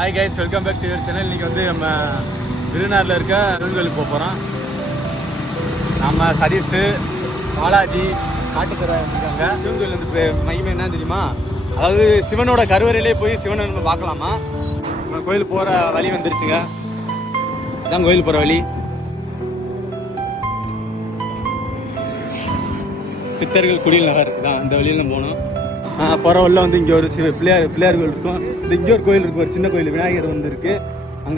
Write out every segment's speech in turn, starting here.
Hi guys, welcome back to your channel. இன்றைக்கி வந்து நம்ம விருதுநகரில் இருக்க சிவன் கோயிலுக்கு போக போகிறோம். நம்ம சதீஷு, பாலாஜி, காட்டுக்கரை இருக்காங்க. சிவன் கோயில் வந்து மையம் என்ன தெரியுமா? அதாவது சிவனோட கருவறையிலே போய் சிவனை நம்ம பார்க்கலாமா. நம்ம கோயில் போகிற வழி வந்துருச்சுங்க. இதான் கோயில் போகிற வழி. சித்தர்கள் குடில் நகர் தான், இந்த வழியில் நம்ம போகணும். போகிற வழியில் வந்து இங்கே ஒரு பிள்ளையார் கோயில் இருக்கும். இங்கே ஒரு கோயில் இருக்குது, ஒரு சின்ன கோயில், விநாயகர் வந்து இருக்குது.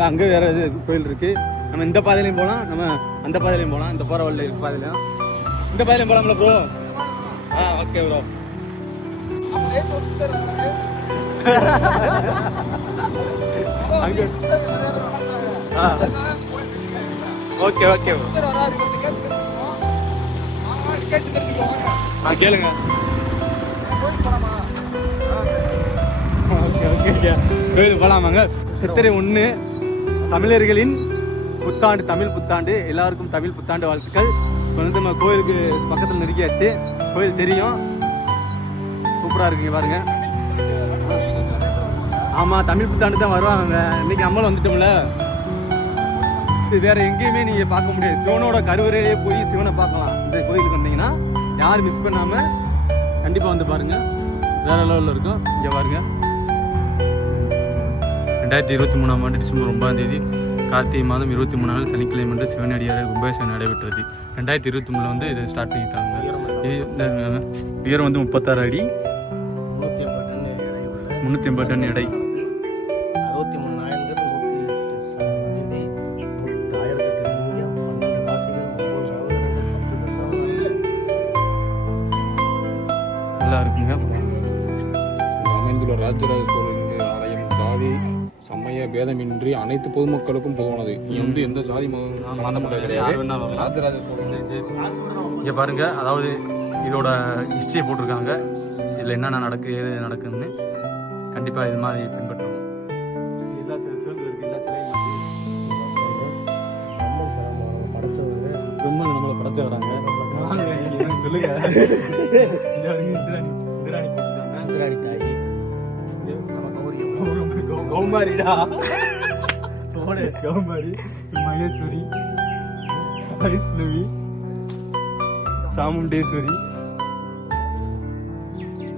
அங்கே வேறு இது கோயில் இருக்குது. நம்ம இந்த பாதையிலையும் போகலாம், நம்ம அந்த பாதையிலையும் போகலாம். இந்த போகிற வழியில் இருக்குது பாதையிலையும், இந்த பாதையிலையும் போகலாம்ல ப்ரோ? Okay bro. அங்கே ஓகே ஓகே கேளுங்க. ஓகே ஓகே கோயிலுக்கு போகலாமாங்க. சித்திரை 1 தமிழர்களின் புத்தாண்டு, தமிழ் புத்தாண்டு. எல்லாருக்கும் தமிழ் புத்தாண்டு வாழ்த்துக்கள். இப்போ வந்து நம்ம கோயிலுக்கு பக்கத்தில் நெருங்கியாச்சு. கோயில் தெரியும், சூப்பராக இருக்குங்க பாருங்க. ஆமாம், தமிழ் புத்தாண்டு தான் வருவாங்க. இன்னைக்கு நம்மளும் வந்துட்டோம்ல. வேற எங்கேயுமே நீங்க பார்க்க முடியாது. சிவனோட கருவறையிலே போய் சிவனை பார்க்கலாம். இந்த கோயிலுக்கு வந்தீங்கன்னா யாரும் மிஸ் பண்ணாம கண்டிப்பா வந்து பாருங்க. வேற லெவலில் இருக்கும். இங்க பாருங்க, 2023ஆம் ஆண்டு டிசம்பர் 9ஆம் தேதி கார்த்திகை மாதம் 23 நாள் சனிக்கிழமை என்று சிவனடியார் கும்பாபிஷேகம் நடைபெற்றது. 2023 வந்து இதை ஸ்டார்ட் பண்ணிட்டாங்க. உயரம் வந்து 36 அடி, 380 டன் எடை. இருக்குங்க. அமைந்துள்ள ராஜராஜ சோழன் ஆலயம் ஜாதி சமய பேதமின்றி அனைத்து பொதுமக்களுக்கும் போனது. வந்து எந்த ஜாதி ராஜராஜ சோழன் இங்க பாருங்க. அதாவது இதோட ஹிஸ்டரியை போட்டிருக்காங்க. இதுல என்னென்ன நடக்கு, ஏது நடக்குதுன்னு கண்டிப்பா இது மாதிரி பின்பற்றணும். நம்மளை படைச்ச வராங்க. சொல்லுங்க. கௌமாரிடா, கௌமாரி, மகேஸ்வரி, வைஷ்ணவி, சாமுண்டேஸ்வரி,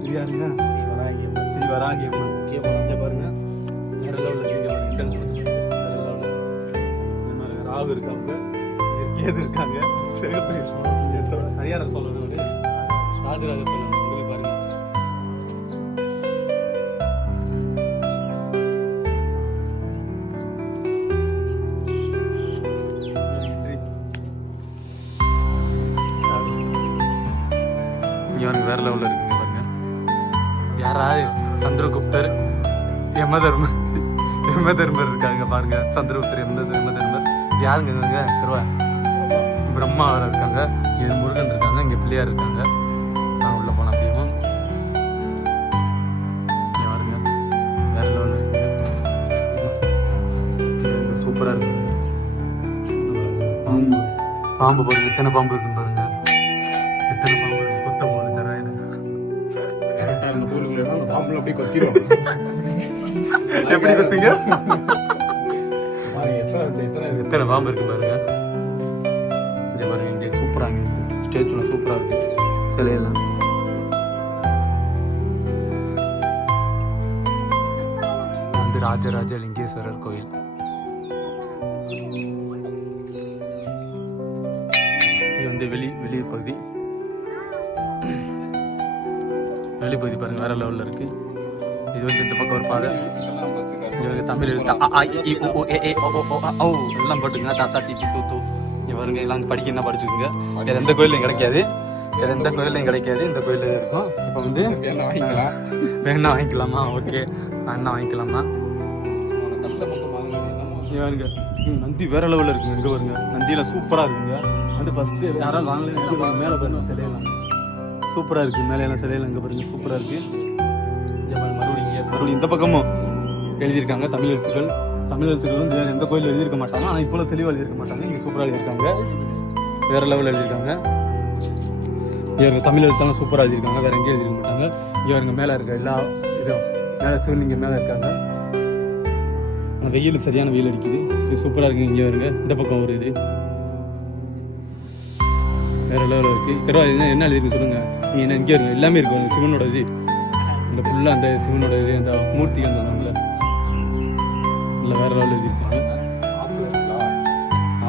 ஸ்ரீ வராகி அம்மன். முக்கியமான பாருங்க, வேற லெவலில் ராகு இருக்காங்க, கேது இருக்காங்க, ஹரியானா சொல்லணும், ராஜராஜ சொல்லணும். உங்களுக்கு பாருங்க, இங்க வேற லெவலில் இருக்குங்க பாருங்க. யாராவது சந்திரகுப்தர், யமதர்மர் இருக்காங்க பாருங்க. சந்திரகுப்தர், யமதர்மர் யாருங்க? பிரம்மா வர இருக்காங்க. இது முருகன் இருக்காங்க, இங்க பிள்ளையார் இருக்காங்க. உள்ள போன அப்படியும் பாருங்க, வேற லெவலில் இருக்குங்க. சூப்பரா இருக்கு. பாம்பு பாருங்க, எத்தனை பாம்பு இருக்குன்னு பாருங்க. எத்தனை பாம்பு கொத்த போகுது கராயில. பாம்புல அப்படியே கொத்திரும். எப்படி கொத்துங்க? எத்தனை பாம்பு இருக்கு பாருங்க. இதே பாருங்க, இங்கே சூப்பராக இருக்கு. ஸ்டேச்சுல சூப்பராக இருக்கு சிலையெல்லாம். வந்து ராஜராஜ லிங்கேஸ்வரர் கோயில். இது வந்து வெளிப்பகுதி பாருங்க, வேற லெவலில் இருக்கு. இது வந்து இந்த பக்கம் ஒரு பாதை. தமிழ் எல்லாம் போட்டுங்க. தாத்தா தீட்டி தூத்து இங்கே வருங்க. எல்லாம் படிக்கணும்னா படிச்சுக்கோங்க. வேறு எந்த கோயிலையும் கிடைக்காது, இந்த கோயில் இருக்கும். இப்போ வந்து வேணா வாங்கிக்கலாமா? ஓகே, வேணா வாங்கிக்கலாமா? பாருங்க, நந்தி வேற லெவலில் இருக்குங்க. இங்கே பாருங்க, நந்தியெல்லாம் சூப்பராக இருக்குங்க. வந்து ஃபர்ஸ்ட் யாராவது வாங்கல, மேலே பாருங்க சிலையெல்லாம் சூப்பராக இருக்குது. மேலையெல்லாம் சிலையெல்லாம் இங்கே பாருங்க சூப்பராக இருக்குது. மறுபடியும் இந்த பக்கமும் எழுதியிருக்காங்க தமிழ் எழுத்துக்கள். வந்து வேறு எந்த கோயிலும் எழுதியிருக்க மாட்டாங்க, ஆனால் இப்போ தெளிவாக எழுதியிருக்க மாட்டாங்க. இங்கே சூப்பராக எழுதியிருக்காங்க, வேற லெவலில் எழுதியிருக்காங்க. இவங்க தமிழ் எழுத்தாலும் சூப்பராக எழுதியிருக்காங்க, வேற எங்கேயும் எழுதிருக்க மாட்டாங்க. இவங்க மேலே இருக்க எல்லா இதுவும் மேலே சிவலிங்கம் மேலே இருக்காங்க. வெயில் சரியான வெயில் அடிக்குது. இது சூப்பராக இருக்குங்க. இங்கே வருங்க, இந்த பக்கம் ஒரு இது வேறு லெவலில் இருக்குது. கருவா என்ன எழுதிருக்கு சொல்லுங்கள். நீங்கள் என்ன இங்கே இருங்க, எல்லாமே இருக்கும். அந்த சிவனோட இது, இந்த ஃபுல்லாக அந்த சிவனோட இது, அந்த மூர்த்திகள் சொன்னாங்கல்ல, இல்லை வேறு லெவலில் எழுதியிருக்காங்க.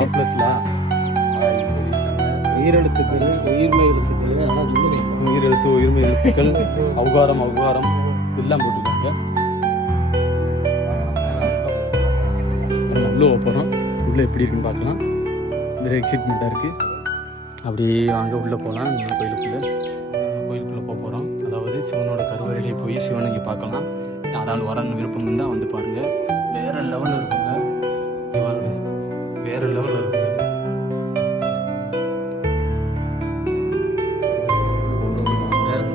ஆப்ளஸ்லா உயிரெழுத்துக்கள், உயிர்மை எழுத்துக்கள், ஆனால் உயிரெழுத்து, உயிர்மை எழுத்துக்கள், அவுகாரம் எல்லாம் போட்டிருக்காங்க. உள்ளே போகிறோம். உள்ளே எப்படி இருக்குன்னு பார்க்கலாம். நிறைய எக்ஸைட்மெண்ட்டாக இருக்குது. அப்படியே வாங்க உள்ளே போகலாம். கோயிலுக்குள்ளே போக போகிறோம். அதாவது சிவனோட கருவறையிலே போய் சிவனை இங்கே பார்க்கலாம். யாராலும் வரன்னு விருப்பம் இருந்தால் வந்து பாருங்கள். வேறு லெவலில் இருக்குங்க. வேறு லெவலில் இருக்குது.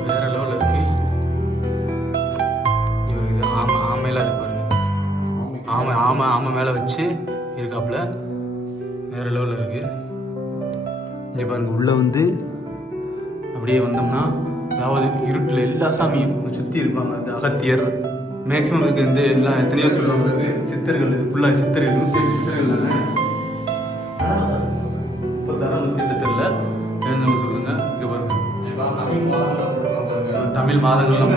வேற லெவலில் இருக்குது. இவர் ஆமையெல்லாம் இருக்கு பாருங்க. ஆமை மேலே வச்சு இருக்காப்புல. வேற லெவலில் இருக்குது. இங்கே பாருங்க, உள்ளே வந்து அப்படியே வந்தோம்னா, அதாவது இருட்டில் எல்லா சாமியும் சுற்றி இருப்பாங்க. அந்த அகத்தியர் மேக்ஸிமம் இருக்குது. இந்த எல்லாம் எத்தனையோ சொல்லுவாங்க. சித்தர்கள் ஃபுல்லாக சித்தர்கள் 107 சித்தர்கள் தானே. இப்போ தரம் 108 தெரியல. என்ன சொல்லுங்க. இங்கே பாருங்க, தமிழ் மாதங்கள்லாம்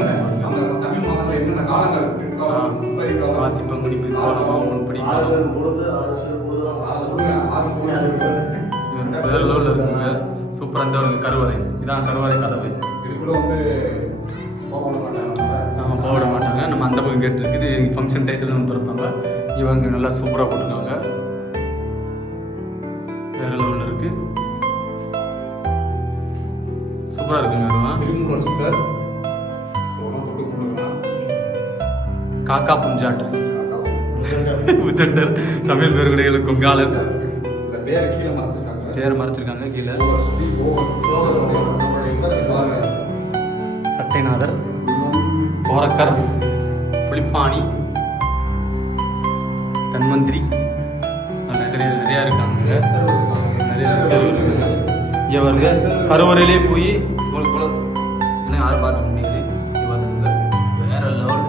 தமிழ் மாதங்கள் என்னென்ன காலங்கள் வாசிப்பம் குடிப்பு காலம் முன்படி காலம் வேற லெவலில் இருக்குங்க. சூப்பராக இந்த ஒரு கருவறை. இதான் கருவறை கதவு. இதுக்குள்ள வந்து போட மாட்டாங்க. நம்ம அந்த பக்கம் கேட்டு இருக்குது. ஃபங்க்ஷன் டயத்தில் நம்ம திறப்பாங்க. இவங்க நல்லா சூப்பராக போட்டிருக்காங்க. வேற லெவலில் இருக்கு. சூப்பராக இருக்குங்க. திருமூலர் சித்தர் காக்கா புஞ்சாட் புத்தண்டர் தமிழ் பேருடைகளுக்கு கொங்காளர் பேர் கீழே மறைச்சிருக்காங்க. பேர் மறைச்சிருக்காங்க கீழே. சட்டைநாதர், கோரக்கர், புலிப்பாணி, தன்வந்திரி, நிறையா இருக்காங்க. நிறைய சித்தர்கள் இங்கே வருங்க. கருவறையிலே போய் உங்களுக்கு போல என்ன யாரும் பார்த்துக்க முடியாது. இங்கே பார்த்துக்கோங்க. வேற லெவல்.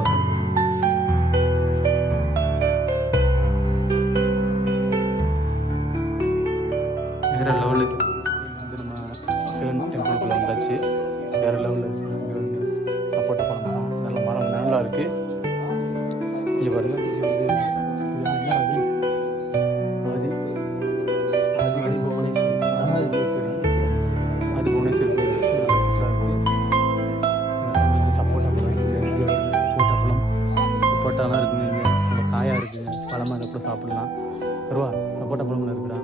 வேற லெவலு. வந்து நம்ம சிவன் டெம்பிளுக்குள்ள வந்தாச்சு. வேற லெவலில் சப்போட்டா பழம் நல்ல மரம் நல்லா இருக்கு. இங்கே பாருங்க, இது வந்து ஆதி புவனேஸ்வரி கோயில். சப்போட்டா பழம், சப்போட்டாலாம் இருக்குங்க. இங்கே காயாக இருக்குது. பழமாக அதை கூட சாப்பிடலாம். சருவா சப்போட்டா பழம் இருக்குடா.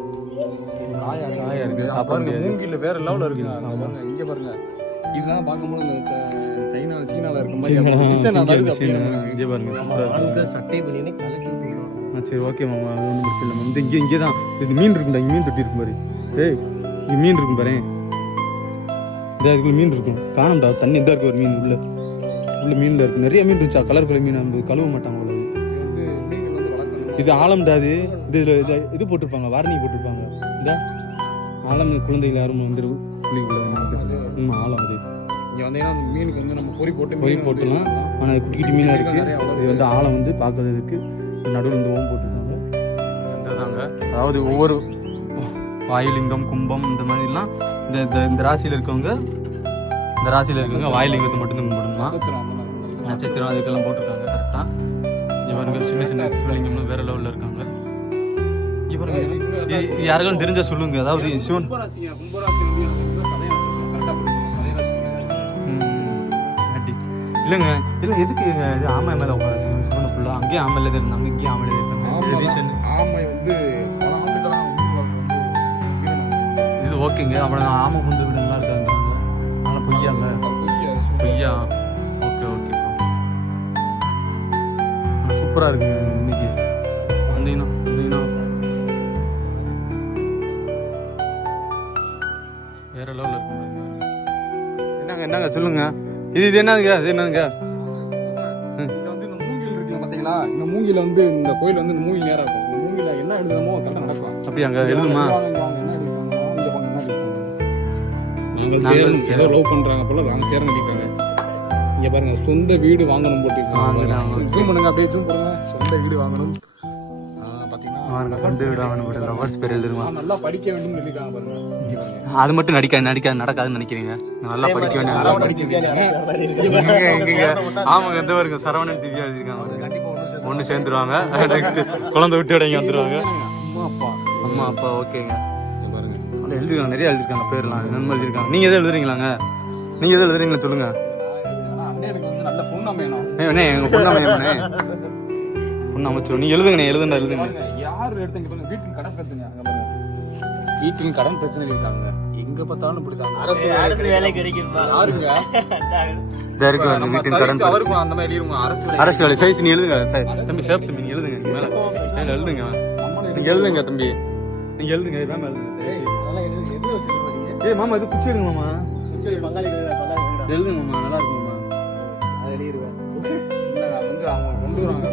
காயா இருக்கு. பாருங்க, மூங்கில வேற லெவல்ல இருக்குங்க. பாருங்க, இங்க பாருங்க. இதெல்லாம் பார்க்கும்போது இந்த சீனால இருக்க மாதிரி டிசைன் அதாவது இங்கே பாருங்க. சட்டை பண்ணினே கலக்கி விட்டுருவோம். சரி, ஓகே மாமா, அது ஒன்றும் பிரச்சனை இல்லை. வந்து இங்கே தான் இது மீன் இருக்குண்டா. இங்கே மீன் தொட்டி இருக்கும் பாரு. ஏய், இங்கே மீன் இருக்கும் பாரு. இந்த அதுக்குள்ள மீன் இருக்கும். காணும்டா, தண்ணி இந்த இருக்கு. ஒரு மீன் உள்ள மீனில் இருக்கு. நிறைய மீன் இருந்துச்சா. கலர் கலர் மீன். நம்ம கழுவ மாட்டாங்க அவ்வளோ. இது ஆழம்டா. இது இது போட்டிருப்பாங்க, வாரணி போட்டிருப்பாங்க. இந்த ஆழம் குழந்தைகள் யாரும் வந்துடும். ஆழம் அது. இங்க வந்தீங்கன்னா மீனுக்கு வந்து நம்ம பொறி போட்டுலாம். ஆனால் அது குட்டி குட்டி மீனாக இருக்குது. இது வந்து ஆழம் வந்து பார்க்கறதுக்கு நடுவில் வந்து ஓம் போட்டிருக்காங்க. இதுதாங்க, அதாவது ஒவ்வொரு வாயுலிங்கம், கும்பம் இந்த மாதிரிலாம் இந்த ராசியில் இருக்கவங்க வாயுலிங்கத்தை மட்டும்தான் கும்பிடணும். நட்சத்திரம் அதுக்கெல்லாம் போட்டிருக்காங்க கரெக்டாக. இவர்கள் சின்ன சின்ன சிவலிங்கம்லாம் வேற லெவலில் இருக்காங்க. இவருக்கு யாருக்கும் தெரிஞ்ச சொல்லுங்க. அதாவது சிவன் இல்லைங்க, இல்லை எதுக்கு இது ஆமை மேலே உட்கார சிவனை ஃபுல்லாக? அங்கேயும் ஆமையில தான் இருந்தாங்க, இங்கேயும் ஆமையில இருக்காங்க. ரீசன் ஆமை வந்து இது ஓகேங்க. அப்புறம் ஆமை புந்து வீடுலாம் இருக்காங்க. ஆனால் பொய்யா. ஓகே ஓகே, சூப்பராக இருக்குங்க. இன்னைக்கு வந்தீங்கன்னா வேற லெவலில் இருக்கு. என்னங்க சொல்லுங்க. இது என்னதுங்க? இது என்னதுங்க? இது வந்து இந்த மூங்கில் இருக்குல்ல பார்த்தீங்களா? இந்த மூங்கில வந்து இந்த கோயில் வந்து இந்த மூங்கில் நேரம் இருக்கும். இந்த மூங்கில என்ன எழுதுமோ கரெக்டாக நடக்கும். அப்படியே அங்கே எழுதுமா? ஏதோ லவ் பண்றாங்க போல. ராமசேரன் நடிக்கிறாங்க. இங்க பாருங்க, சொந்த வீடு வாங்கணும் போட்டுருக்காங்க. ஜூம் பண்ணுங்க, அப்படியே ஜூம் பண்ணுங்க. சொந்த வீடு வாங்கணும், பாருங்க வந்து விடாம லவர்ஸ் பேர் எழுதுருமா. நல்லா படிக்க வேண்டும் சொல்லிருக்காங்க பாருங்க. இங்க பாருங்க. அது மட்டும் நடக்காதுன்னு நினைக்கிறீங்க. நல்லா படிக்க வேண்டிய ஆமாங்க எந்த வருங்க சரவணன் திவ்யா எழுதிருக்காங்க. ஒன்று சேர்ந்துருவாங்க. நெக்ஸ்ட் குழந்தை விட்டு இடைங்க வந்துருவாங்க. அம்மா அப்பா ஓகேங்க எழுதிருக்காங்க. நிறைய எழுதிருக்காங்க பேர்லாம் என்னென்ன எழுதிருக்காங்க. நீங்க எதை எழுதுறீங்களாங்க? நீங்க எதை எழுதுறீங்களா சொல்லுங்க. அண்ணனுக்கு வந்து நல்ல பொண்ணு அமையணும். எங்க பொண்ணு அமையண்ணே பொண்ணு அமைச்சு நீ எழுதுங்கண்ணே. எழுதுங்க யாரு எடுத்தீங்க பாருங்க. வீட்டின் கடன் பிரச்சனை அங்க பாருங்க. வீட்டின் கடன் பிரச்சனை இருக்காங்க. எங்க பார்த்தாலும் இப்படிதான். அரசு வேலை கிடைக்குமா யாருங்க வீட்டின் கடன் அவருக்கும் அந்த மாதிரி எழுதிருங்க. அரசு வேலை சைஸ் நீ எழுதுங்க. தம்பி சேப் தம்பி நீங்க எழுதுங்க. மேல எழுதுங்க. நீங்க எழுதுங்க தம்பி. நீங்க எழுதுங்க. மேம் எழுதுங்க. ஏய் மாமா இது குச்சி எடுங்க மாமா. எழுதுங்க மாமா நல்லா இருக்கும் மாமா. அது எழுதிருவேன். இல்ல வந்து அவங்க கொண்டு வராங்க.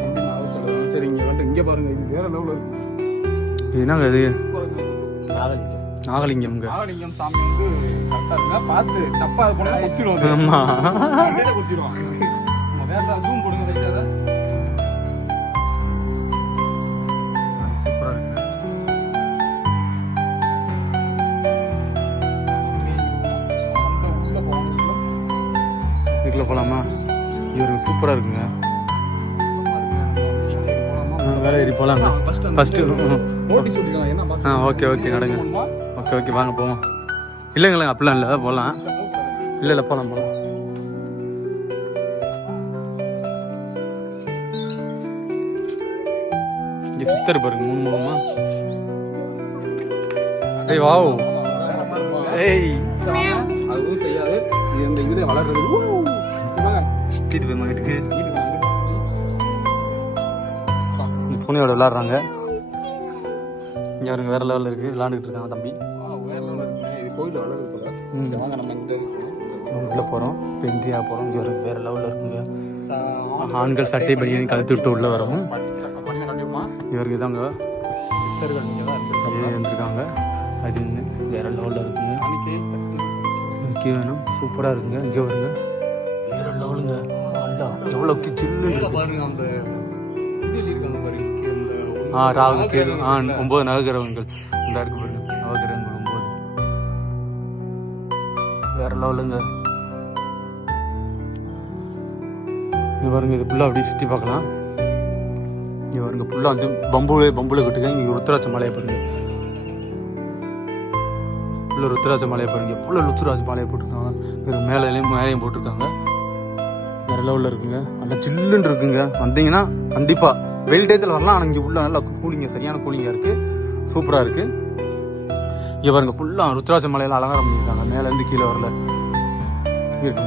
சரி இங்க வந்து இங்க பாருங்க. இது வேற லெவல்ல இருக்கு. என்னங்க இது? நாகலிங்கம். நாகலிங்கம் சாமி வந்து கரெக்டா இருந்தா பார்த்து தப்பா போனா குத்திடுவாங்க. ஆமா மேல குத்திடுவாங்க. நம்ம வேற ஏதாவது ஜூம் போடுங்க வைக்காத. சூப்பரா இருக்கு. வீட்டுல போலாமா? இவரு சூப்பரா இருக்குங்க. வேலை ஏறி போலாங்க. ஃபர்ஸ்ட் ஓட்டி சொல்லிருக்காங்க. என்ன பாத்து ஓகே ஓகே நடங்க. ஓகே வாங்க போவோம். இல்லைங்களா அப்படிலாம் இல்லை போகலாம். இல்லை போகலாம். இங்கே சித்தர் பாருங்க 3 முகமா. ஏய் வாவ். ஏய் அதுவும் செய்யாது. இது இந்த இதுல வளர்றது. வீட்டு போய் வீட்டுக்கு புனியோட விளாடுறாங்க. இங்கே அவருங்க வேற லெவலில் இருக்குது விளாண்டுக்கிட்டு இருக்காங்க தம்பி. வேற லெவலில் இருக்குங்க. இது கோயிலில் வளருது போல. வாங்க நம்ம இந்த உள்ளே போகிறோம். இப்போ என்ட்ரியாக போகிறோம். இங்கே ஒரு வேற லெவலில் இருக்குங்க. ஆண்கள் சட்டை பனியனை கழுத்து விட்டு உள்ளே வரவும் இவருக்கு தாங்க இருந்திருக்காங்க. அப்படின்னு வேற லெவலில் இருக்குங்க. இங்கே வேணும் சூப்பராக இருக்குங்க. இங்கே வருங்க வேற லெவலுங்க. எவ்வளோ சில்லு பாருங்க. அந்த இது இருக்காங்க பாருங்க. ராகு கேது 9 நவகிரகங்கள் இந்த இருக்கு பாருங்க. நவகிரகங்கள் 9 வேற லெவலுங்க. இங்க பாருங்க இது ஃபுல்லாக அப்படியே சுற்றி பார்க்கலாம். இங்கே பாருங்க ஃபுல்லாக வந்து பம்புல கட்டுக்காங்க. இங்கே ருத்ராட்ச மலையை பாருங்க. ஃபுல்லாக ருத்ராட்ச மலையை பாருங்க. ஃபுல்லாக ருத்ராட்ச மலையை போட்டிருக்காங்க. இங்கே மேலேயும் போட்டிருக்காங்க. வேற லெவலில் இருக்குங்க. நல்லா சில்லுன்னு இருக்குங்க. வந்தீங்கன்னா கண்டிப்பாக வெயில் டயத்தில் வரலாம். ஆனால் இங்கே உள்ள நல்லா கூலிங்க சரியான கூலிங்காக இருக்குது. சூப்பராக இருக்குது. இங்கே பாருங்க ஃபுல்லாக ருத்ராட்ச மலையெல்லாம் அலங்காரம் பண்ணியிருக்காங்க. மேலேருந்து கீழே வரல.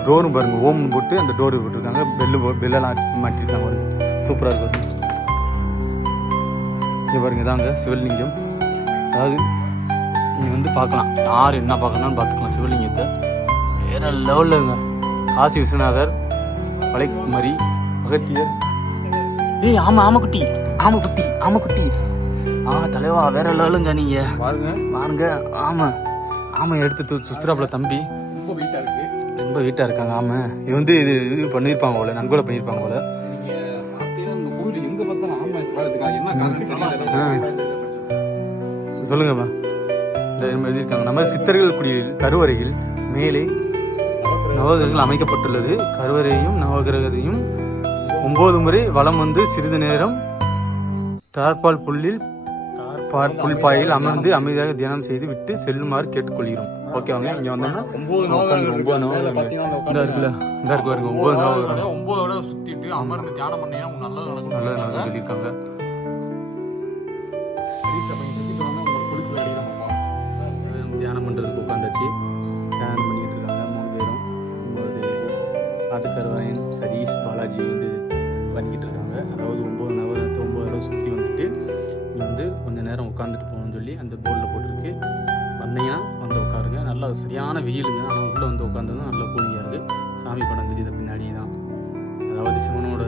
டோரும் பாருங்க ஓம்னு போட்டு அந்த டோரு போட்டிருக்காங்க. பெல்லெல்லாம் மாட்டிருக்காங்க பாருங்க. சூப்பராக இருக்கு. இங்கே பாருங்க இதாங்க சிவலிங்கம். அதாவது நீங்கள் வந்து பார்க்கலாம். யார் என்ன பார்க்கணும்னு பார்த்துக்கலாம் சிவலிங்கத்தை. வேற லெவலில்ங்க. காசி விஸ்வநாதர், மலைக்குமரி, அகத்தியர். ஏய் ஆமாக்குட்டி தலைவா வேற லெவலுங்க. நீங்க பாருங்க. ஆமா எடுத்து சுத்துறாப்புல தம்பி. ரொம்ப வீட்டா இருக்காங்க. ஆமா இது வந்து இது பண்ணிருப்பாங்க போல. நன்கொலை பண்ணிருப்பாங்க போல. சொல்லுங்கம்மா. எழுதியிருக்காங்க. நம்ம சித்தர்கள் குடிய கருவறையில் மேலே நவகிரகங்கள் அமைக்கப்பட்டுள்ளது. கருவறையும் நவகிரகத்தையும் 9 முறை வலம் வந்து சிறிது நேரம் தார்பால் புல் பாயில் அமர்ந்து அமைதியாக தியானம் செய்து விட்டு செல்லுமாறு கேட்டுக்கொள்கிறோம். ஓகேவாங்க. இங்க வந்தோம்னா 9 சுத்திட்டு அமர்ந்து தியானம் பண்ணீங்கன்னா நல்லது சொல்லியிருக்காங்க. தியானம் பண்றதுக்கு உட்காந்தாச்சு. தியானம் பண்ணிட்டு இருக்காங்க 3 பேரும். காட்டுக்கருவாயன் சதீஷ் பாலாஜி வந்து பண்ணிக்கிட்டு இருக்காங்க. அதாவது 9 தடவை சுற்றி வந்துட்டு இங்கே வந்து கொஞ்சம் நேரம் உட்காந்துட்டு போகணும்னு சொல்லி அந்த போர்டில் போட்டிருக்கு. வந்தீங்கன்னா வந்து உட்காருங்க. நல்லா சரியான வெயிலுங்க. ஆனால் உள்ளே வந்து உட்காந்ததும் நல்லா கூலிங்காக இருக்குது. சாமி படம் தெரியுது பின்னாடி தான். அதாவது சிவனோட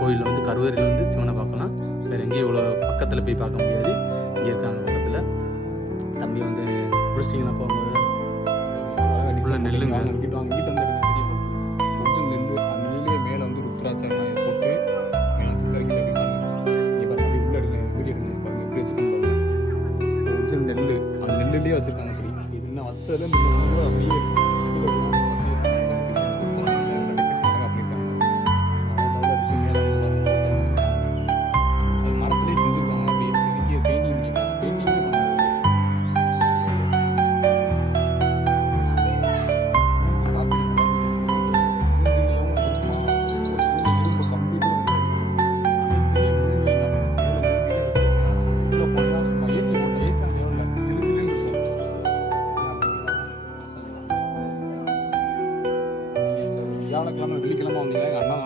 கோயிலில் வந்து கருவறையில் வந்து சிவனை பார்க்கலாம். வேறு எங்கேயும் இவ்வளோ பக்கத்தில் போய் பார்க்க முடியாது. இங்கே இருக்காங்க பக்கத்தில். தம்பி வந்து பிடிச்சிட்டிங்களா போகும்போது நெல்லுங்க. அப்படியே வச்சிருக்காங்க. அப்படி இது இன்னும் வச்சதுல இந்த ஊர் அப்படியே இருக்கு. இது ஒரு நாள் அப்படியே வச்சிருக்காங்க. டிசைன் சூப்பரா இருக்கு. டெக்கரேஷன் அழகா பண்ணிருக்காங்க. நல்லா இருக்கு. மேல அது மரத்திலே செஞ்சிருக்காங்க. அப்படியே செதுக்கி பெயிண்டிங் பண்ணாங்க. வியாழக்கிழமை வெள்ளிக்கிழமை வந்தீங்க அண்ணா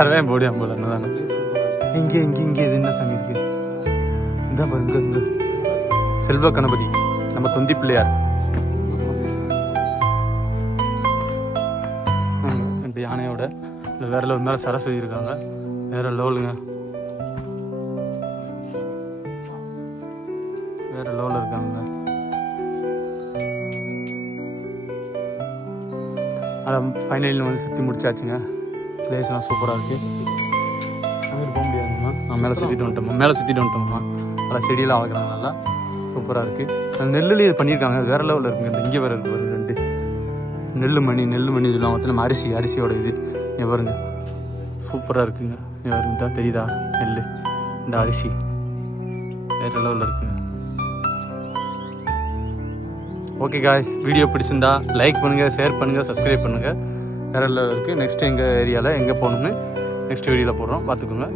அதான் போடியாம் போல என்னதானே இங்கே இங்கே இங்கே இது என்ன சாமி இருக்கு இந்த பாருங்க இங்க செல்வ கணபதி நம்ம தொந்தி பிள்ளையார். ரெண்டு யானையோட இல்லை வேற லெவல் மேலே சரஸ்வதி இருக்காங்க. வேற லெவலுங்க, வேற லெவலில் இருக்காங்க. அதான் ஃபைனலில் வந்து சுற்றி முடிச்சாச்சுங்க. பிளேஸ்லாம் சூப்பராக இருக்குது. அங்கே போக முடியாதுங்கம்மா. நான் மேலே சுற்றிட்டு வந்துட்டோம்மா. நல்லா செடியெல்லாம் வளர்க்குறாங்க. நல்லா சூப்பராக இருக்குது. நெல்லுலேயே பண்ணியிருக்காங்க. வேறு லெவலில் இருக்குங்க. இந்த இங்கே வேறு இருக்குது பாருங்க. ரெண்டு நெல் மணி இதெல்லாம் வந்து நம்ம அரிசியோட இது இங்கே பாருங்க. சூப்பராக இருக்குங்க. இங்கே பாருங்க தான் தெரியுதா நெல், இந்த அரிசி வேறு லெவலில் இருக்குங்க. ஓகே காய்ஸ், வீடியோ பிடிச்சிருந்தா லைக் பண்ணுங்கள், ஷேர் பண்ணுங்கள், சப்ஸ்கிரைப் பண்ணுங்கள். வேறு லெவலில் இருக்குது. நெக்ஸ்ட் எங்கள் ஏரியாவில் எங்கே போகணும்னு நெக்ஸ்ட் வீடியோவில் போடுறோம், பார்த்துக்கோங்க.